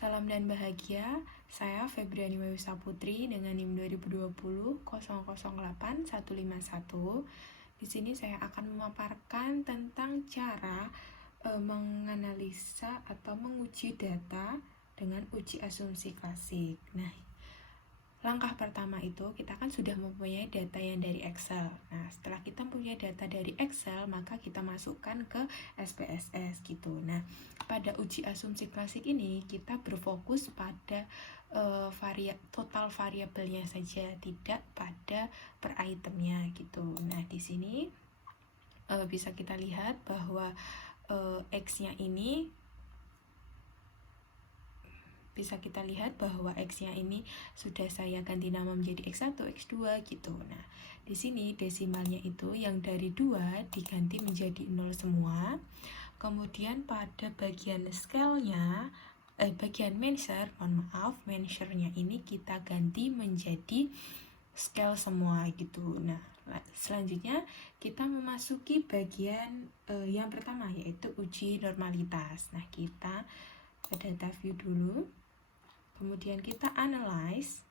Salam dan bahagia, saya Febriani Mewisa Putri dengan NIM 2020 008 151. Di sini saya akan memaparkan tentang cara menganalisa atau menguji data dengan uji asumsi klasik. Nah, langkah pertama itu kita kan sudah mempunyai data yang dari Excel. Nah, setelah kita mempunyai data dari Excel, maka kita masukkan ke SPSS gitu. Nah, pada uji asumsi klasik ini kita berfokus pada total variabelnya saja, tidak pada per itemnya gitu. Nah, di sini bisa kita lihat bahwa X-nya ini X-nya ini sudah saya ganti nama menjadi X1, X2 gitu. Nah, di sini desimalnya itu yang dari 2 diganti menjadi 0 semua. Kemudian pada bagian scale-nya bagian measure-nya ini kita ganti menjadi scale semua gitu. Nah, selanjutnya kita memasuki bagian yang pertama, yaitu uji normalitas. Nah, kita ke data view dulu, kemudian kita analyze.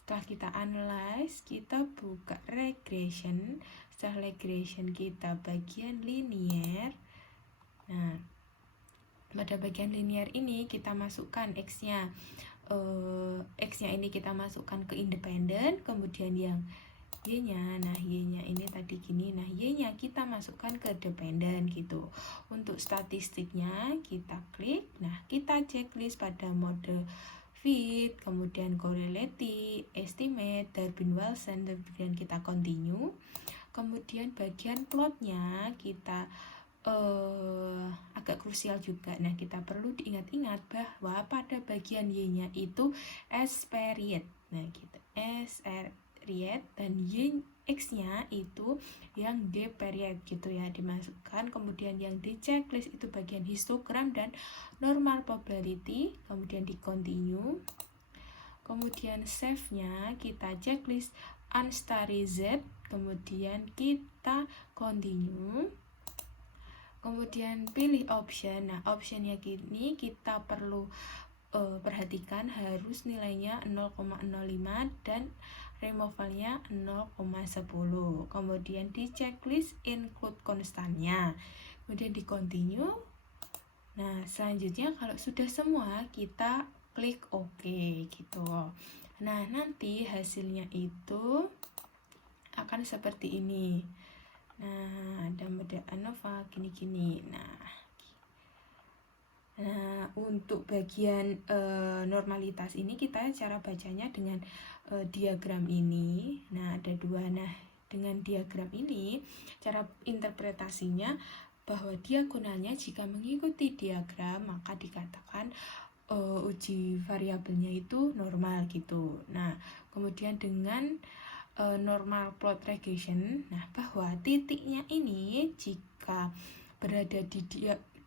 Setelah kita analyze, kita buka regression. Setelah regression kita bagian linear. Nah, pada bagian linear ini kita masukkan X-nya ini kita masukkan ke independen, kemudian yang Y-nya, nah Y-nya ini tadi gini, nah Y-nya kita masukkan ke dependen gitu. Untuk statistiknya kita klik, nah kita checklist pada mode fit, kemudian correlate, estimate, Darwin-Wilson, kemudian kita continue. Kemudian bagian plotnya kita agak krusial juga. Nah, kita perlu diingat-ingat bahwa pada bagian Y-nya itu S period. Nah, kita S period dan Y X-nya itu yang D period gitu ya, dimasukkan. Kemudian yang di checklist itu bagian histogram dan normal probability, kemudian di continue. Kemudian save-nya kita checklist unstarry Z, kemudian kita continue. Kemudian pilih option. Nah, optionnya gini kita perlu perhatikan harus nilainya 0,05 dan removalnya 0,10. Kemudian di checklist include konstannya. Kemudian di continue. Nah, selanjutnya kalau sudah semua kita klik OK gitu. Nah, nanti hasilnya itu akan seperti ini. Nah, ada mode ANOVA gini-gini. Nah, untuk bagian normalitas ini kita cara bacanya dengan diagram ini. Nah, ada dua. Nah, dengan diagram ini cara interpretasinya bahwa diagonalnya jika mengikuti diagram maka dikatakan uji variabelnya itu normal gitu. Nah, kemudian dengan normal plot regression, nah bahwa titiknya ini jika berada di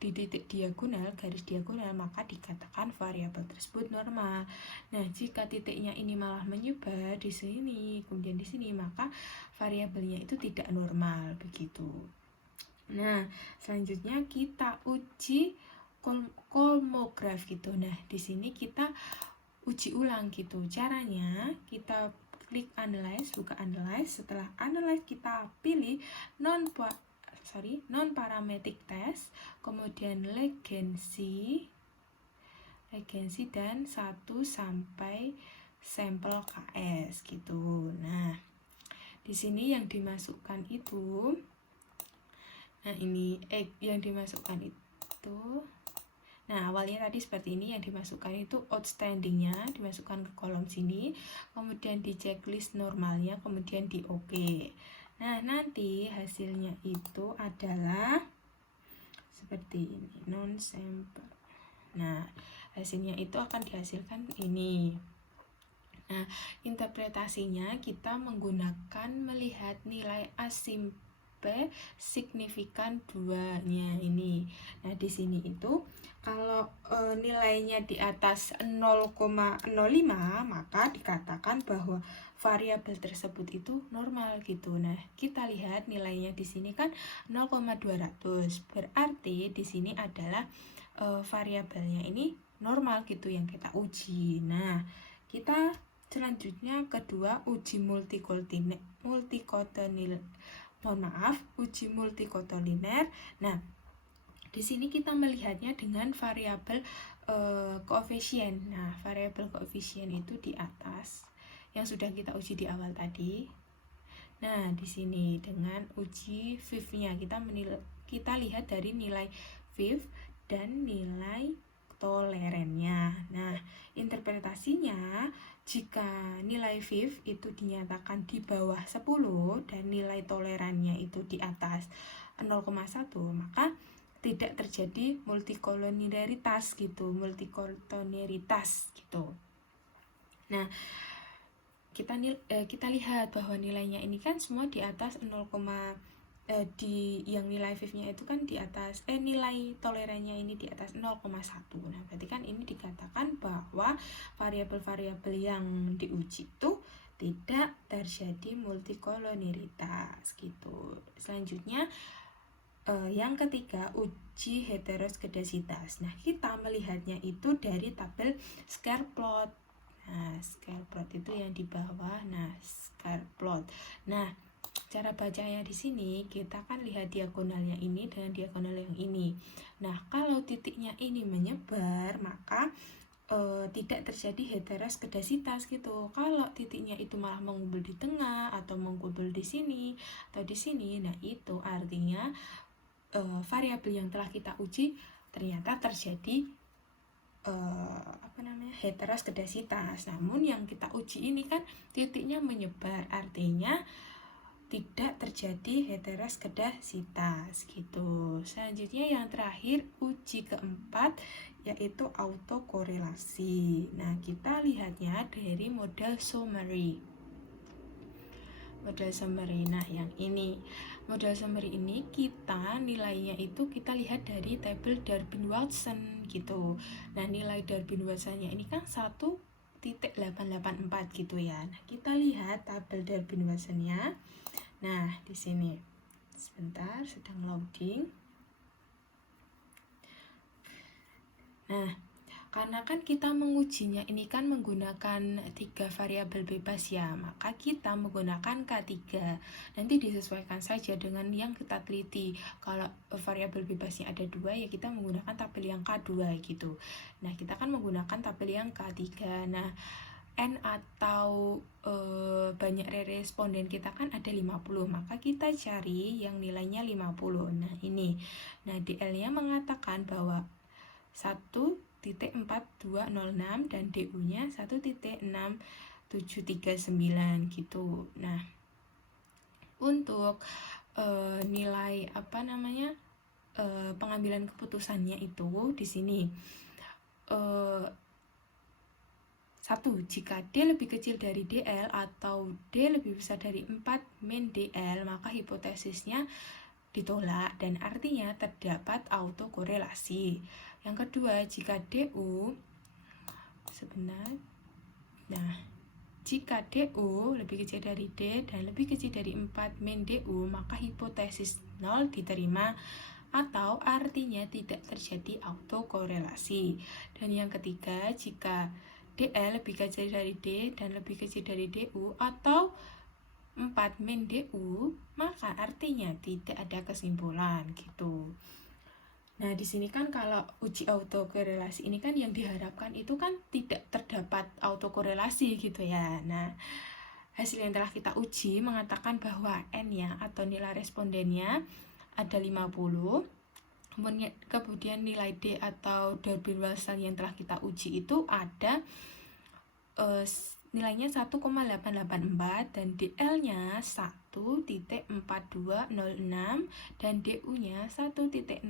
titik diagonal, garis diagonal, maka dikatakan variabel tersebut normal. Nah, jika titiknya ini malah menyebar di sini, kemudian di sini, maka variabelnya itu tidak normal begitu. Nah, selanjutnya kita uji kolmograf gitu. Nah, di sini kita uji ulang gitu. Caranya kita klik analyze, buka analyze. Setelah analyze kita pilih non parametric test, kemudian legency dan 1 sampai sampel KS gitu. Nah, di sini yang dimasukkan itu, nah ini yang dimasukkan itu. Nah, awalnya tadi seperti ini, yang dimasukkan itu outstandingnya dimasukkan ke kolom sini, kemudian di checklist normalnya, kemudian di OK. Nah, nanti hasilnya itu adalah seperti ini, non sample. Nah, hasilnya itu akan dihasilkan ini. Nah, interpretasinya kita menggunakan melihat nilai signifikan 2-nya ini. Nah, di sini itu kalau nilainya di atas 0,05 maka dikatakan bahwa variabel tersebut itu normal gitu. Nah, kita lihat nilainya di sini kan 0,200. Berarti di sini adalah variabelnya ini normal gitu yang kita uji. Nah, kita selanjutnya kedua uji uji multikotoliner. Nah, di sini kita melihatnya dengan variabel koefisien. Nah, variabel koefisien itu di atas yang sudah kita uji di awal tadi. Nah, di sini dengan uji VIV-nya kita lihat dari nilai VIV dan nilai tolerannya. Nah, interpretasinya jika nilai VIV itu dinyatakan di bawah 10 dan nilai tolerannya itu di atas 0,1, maka tidak terjadi multikolonilaritas gitu, Nah, kita lihat bahwa nilainya ini kan semua di atas 0, yang nilai VIV-nya itu kan di atas nilai tolerannya ini di atas 0,1. Nah, berarti kan ini dikatakan bahwa variabel-variabel yang diuji itu tidak terjadi multikolonilitas gitu. Selanjutnya yang ketiga, uji heteroskedasitas. Nah, kita melihatnya itu dari tabel scatter plot. Nah, scatter plot itu yang di bawah. Nah, scatter plot. Nah, cara bacanya di sini kita kan lihat diagonalnya ini dengan diagonal yang ini. Nah, kalau titiknya ini menyebar, maka tidak terjadi heteroskedasitas gitu. Kalau titiknya itu malah mengumpul di tengah atau mengumpul di sini atau di sini, nah itu artinya variabel yang telah kita uji ternyata terjadi heteroskedasitas. Namun yang kita uji ini kan titiknya menyebar, artinya tidak terjadi heteroskedasitas gitu. Selanjutnya yang terakhir uji keempat yaitu autokorelasi. Nah, kita lihatnya dari model summary. Nah, yang ini model summary ini kita nilainya itu kita lihat dari tabel Darwin-Watson gitu. Nah, nilai Darwin-Watsonnya ini kan 1.884 gitu ya. Nah, kita lihat tabel Darwin-Watsonnya. Nah, di sini sebentar sedang loading. Nah, karena kan kita mengujinya ini kan menggunakan 3 variabel bebas ya, maka kita menggunakan K3. Nanti disesuaikan saja dengan yang kita teliti. Kalau variabel bebasnya ada 2 ya kita menggunakan tabel yang K2 gitu. Nah, kita kan menggunakan tabel yang K3. Nah, N atau banyak responden kita kan ada 50, maka kita cari yang nilainya 50. Nah, ini. Nah, DL-nya mengatakan bahwa 1.4206 dan DU-nya 1.6739 gitu. Nah, untuk nilai pengambilan keputusannya itu di sini 1. Jika D lebih kecil dari DL atau D lebih besar dari 4 min DL, maka hipotesisnya ditolak dan artinya terdapat autokorelasi. Yang kedua, jika DU jika DU lebih kecil dari D dan lebih kecil dari 4 min DU, maka hipotesis 0 diterima atau artinya tidak terjadi autokorelasi. Dan yang ketiga, jika DL lebih kecil dari D dan lebih kecil dari DU atau 4 min DU, maka artinya tidak ada kesimpulan gitu. Nah, di sini kan kalau uji autokorelasi ini kan yang diharapkan itu kan tidak terdapat autokorelasi gitu ya. Nah, hasil yang telah kita uji mengatakan bahwa N-nya atau nilai respondennya ada 50. Kemudian nilai D atau Darwin-Watson yang telah kita uji itu ada nilainya 1,884 dan DL-nya 1.4206 dan DU-nya 1.6739.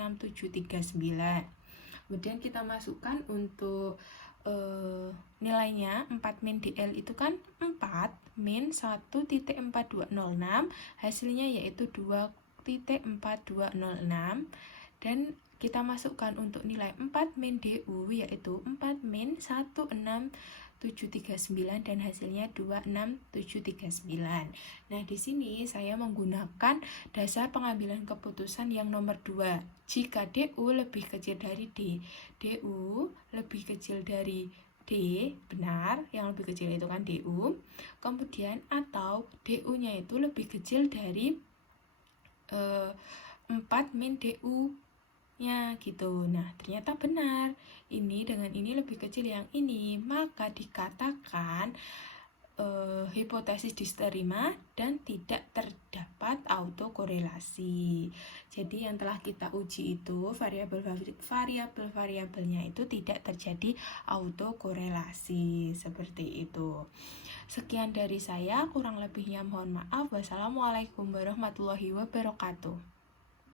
Kemudian kita masukkan untuk nilainya 4 min DL itu kan 4 min 1.4206, hasilnya yaitu 2.4206 dan kita masukkan untuk nilai 4 min DU, yaitu 4 min 16739 dan hasilnya 26739. Nah, di sini saya menggunakan dasar pengambilan keputusan yang nomor 2. Jika DU lebih kecil dari D, DU lebih kecil dari D, benar, yang lebih kecil itu kan DU. Kemudian atau DU-nya itu lebih kecil dari 4 min DU-nya gitu. Nah, ternyata benar. Ini dengan ini lebih kecil yang ini, maka dikatakan hipotesis diterima dan tidak terdapat autokorelasi. Jadi yang telah kita uji itu variabel-variabelnya itu tidak terjadi autokorelasi seperti itu. Sekian dari saya, kurang lebihnya mohon maaf. Wassalamualaikum warahmatullahi wabarakatuh.